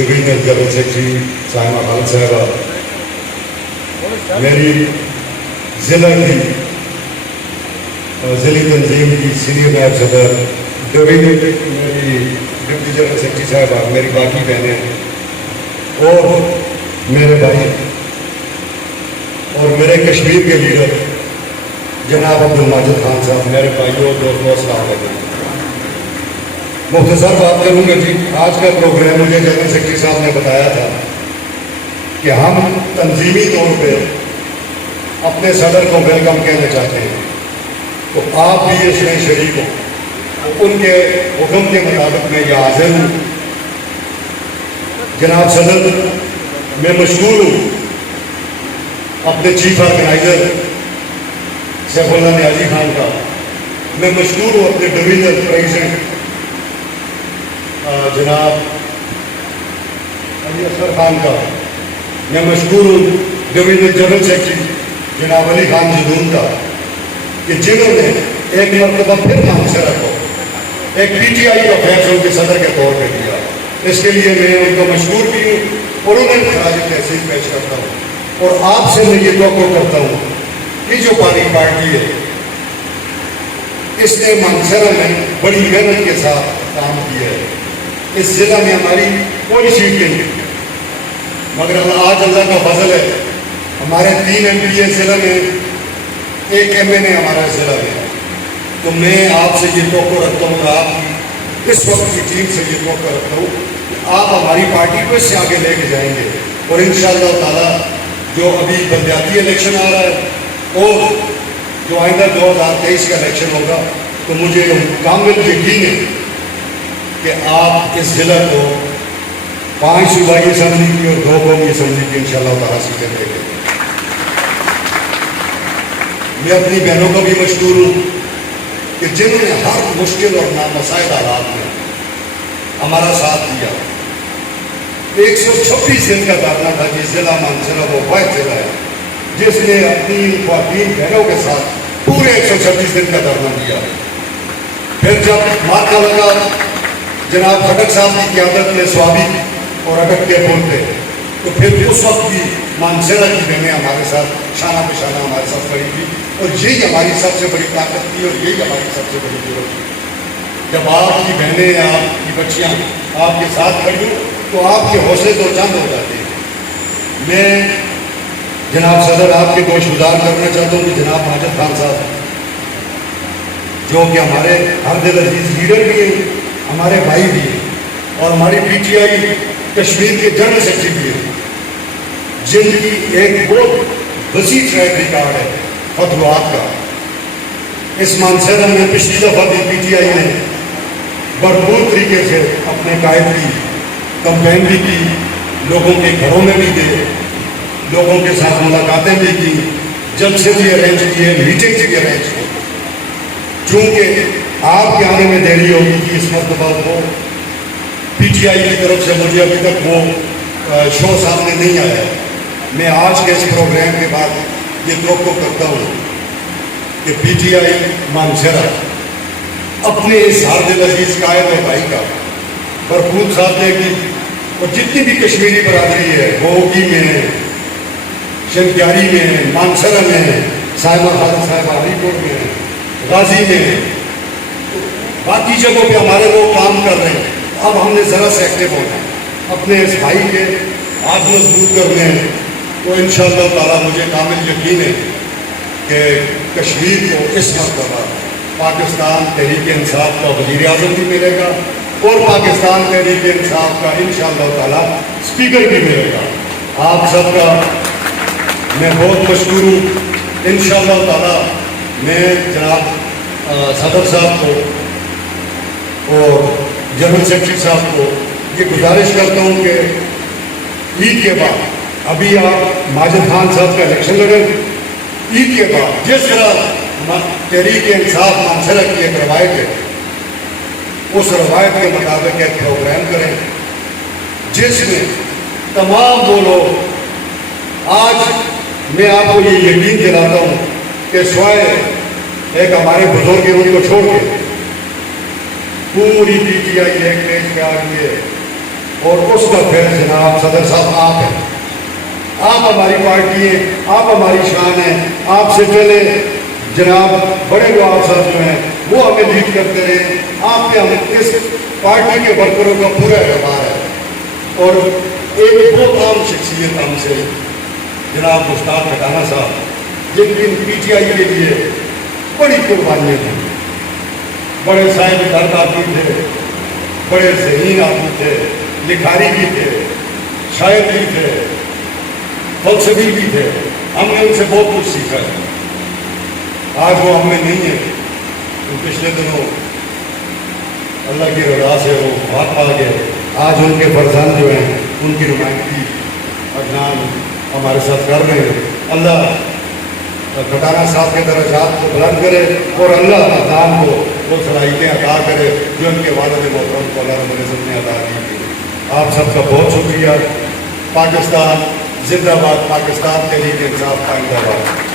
Divisional general secretary Sahima Khalid साहिबा, मेरी ज़िला की ज़िली तंजीम की सीनियर नायब सदर, डिवीजन मेरी डिप्टी जनरल सेक्रेटरी साहिबा, मेरी बाकी बहनें और मेरे भाई और मेरे कश्मीर के लीडर जनाब अब्दुल माजिद खान साहब, मेरे भाइयों दोस्तों अस्सलाम वालेकुम। मुख्तसर बात करूँगा जी। आज का प्रोग्राम मुझे जनरल सेक्रेटरी साहब ने बताया था कि हम तंजीमी तौर पे अपने सदर को वेलकम कहना चाहते हैं, तो आप भी इसमें शरीक हो। तो उनके हुक्म के मुताबिक मैं यहाँ हाजिर हूँ। जनाब सदर, मैं मशहूर हूँ अपने चीफ ऑर्गेनाइजर सैफुल्लाह नियाज़ी खान का, मैं मशहूर हूँ अपने डिवीजनल प्रेसिडेंट जनाब अली असगर खान का, मैं मशहूर हूँ डिवीजनल जनरल सेक्रेटरी जनाब अली खान जदून का, कि जिन्होंने एक मरतबा फिर मानसरा को एक PTI का फैसला उनके सदर के तौर पर दिया। इसके लिए मैं उनको मशहूर भी हूँ और उन्हें खराज तहसीन पेश करता हूँ। और आपसे मैं ये तवक्को करता हूँ कि जो पार्टी है इसने मानसरा में बड़ी मेहनत के साथ काम किया है। इस जिला में हमारी कोई सीट नहीं, मगर आज अल्लाह का फजल है, हमारे 3 MP जिला में, 1 MNA हमारा जिला में। तो मैं आपसे ये तवक्को रखता हूँ, आप इस वक्त की टीम से ये तवक्को रखता हूँ कि आप हमारी पार्टी को इससे आगे लेके जाएंगे। और इंशाअल्लाह ताला जो अभी बलदियाती इलेक्शन आ रहा है और जो आइंदा 2023 का इलेक्शन होगा, तो मुझे कामिल यकीन है कि आप इस जिला को 5 सूबाई असम्बली की और 2 कौमी असम्बली की इंशाअल्लाह ताला सीटें देंगे। मैं अपनी बहनों को भी मशहूर हूँ कि जिन्होंने हर मुश्किल और नामसाइल हालात में हमारा साथ दिया। 126 दिन का धरना था कि जिला मानसरा वो वाहिद जिला है जिसने अपनी ख्वातीन बहनों के साथ पूरे 126 दिन का धरना दिया। फिर जब माथा लगा जनाब खटक साहब की क़यादत में स्वाभी और अटक के पुल पे, तो फिर उस वक्त भी मानसरा की बहनें हमारे साथ शाना पे शाना हमारे साथ खड़ी थी। और यही हमारी सबसे बड़ी ताकत थी और यही हमारी सबसे बड़ी जरूरत थी। जब आपकी बहनें, आपकी बच्चियाँ आपके साथ खड़ी हो तो आपके हौसले तो चंद हो जाते हैं। मैं जनाब सदर आपके गोशगुजार करना चाहता हूँ कि जनाब माजिद खान साहब, जो कि हमारे हर दिल अजीज लीडर भी हैं, हमारे भाई भी हैं और हमारी PTI कश्मीर के जनरल सेक्रेटरी भी हैं, जिनकी एक बहुत वसी ट्रैक रिकॉर्ड है फतवात का। इस मानसरा में पिछली दफ़ा भी PTI ने भरपूर तरीके से अपने कायद की कंपेन भी की, लोगों के घरों में भी गए, लोगों के साथ मुलाकातें भी की, जलसे भी अरेंज किए, मीटिंग्स भी अरेंज की। चूँकि आपके आने में देरी होगी कि इस मरतबा को PTI की तरफ से मुझे अभी तक वो शो सामने नहीं आया। मैं आज के इस प्रोग्राम के बाद ये तवक्को करता हूँ कि PTI मानसरा अपने इस हर दिल अजीज कायद और भाई का भरपूर साथ देगी और जितनी भी कश्मीरी बरादरी है, गोगी में, शनक्यारी में, मानसरा में, साहिमा खालिद साहिबा हरीपुर में, गाजी में, बाकी जगहों पे हमारे लोग काम कर रहे हैं। अब हमने ज़रा से एक्टिव होना है, अपने इस भाई के हाथ मजबूत करने हैं। तो इंशाअल्लाह ताला मुझे कामिल यकीन है कि कश्मीर को इस मरतबा पाकिस्तान तहरीक इंसाफ का वज़ीर आज़म भी मिलेगा और पाकिस्तान तहरीक इंसाफ का इंशाअल्लाह ताला स्पीकर भी मिलेगा। आप सबका मैं बहुत मशहूर हूँ। इंशाअल्लाह ताला मैं जनाब सदर साहब को और जनरल सेक्रेटरी साहब को ये गुजारिश करता हूँ कि ईद के बाद, अभी आप माजिद खान साहब का इलेक्शन लड़ें, ईद के बाद जिस तरह तहरीक इंसाफ मानसरा की एक रवायत है, उस रवायत के मुताबिक एक प्रोग्राम करें जिसमें तमाम वो लोग, आज मैं आपको ये यकीन दिलाता हूँ कि स्वाय एक हमारे बुजुर्ग हैं उनको छोड़ के पूरी PTI एक पेज पे आ गई है اور اس کا پھر جناب صدر صاحب آپ ہیں، آپ ہماری پارٹی ہیں، آپ ہماری شان ہیں. آپ سے پہلے جناب بڑے نواب صاحب جو ہیں وہ ہمیں لیڈ کرتے رہے. آپ نے ہم اس پارٹی کے ورکروں کا پورا اعتبار ہے. اور ایک بہت عام شخصیت ہم سے جناب مشتاق کھٹانہ صاحب، جن کی پی ٹی آئی کے لیے بڑی قربانیاں تھیں. بڑے صاحب درد آدمی تھے، بڑے ذہین آدمی تھے، لکھاری بھی تھے، شاعر بھی تھے، فلسفی بھی تھے. ہم نے ان سے بہت کچھ سیکھا ہے. آج وہ ہم میں نہیں ہے. پچھلے دنوں اللہ کی رضا سے وہ بات پا گئے. آج ان کے فرزند جو ہیں ان کی نمائندگی اجنان ہمارے ساتھ کر رہے ہیں. اللہ کھٹانہ صاحب کے درجات کو بلند کرے اور اللہ اذان کو وہ صلاحیتیں عطا کرے جو ان کے والد محترم کو اللہ رب العزت نے عطا کی. آپ سب کا بہت شکریہ. پاکستان زندہ باد. پاکستان تحریک انصاف قائم آباد.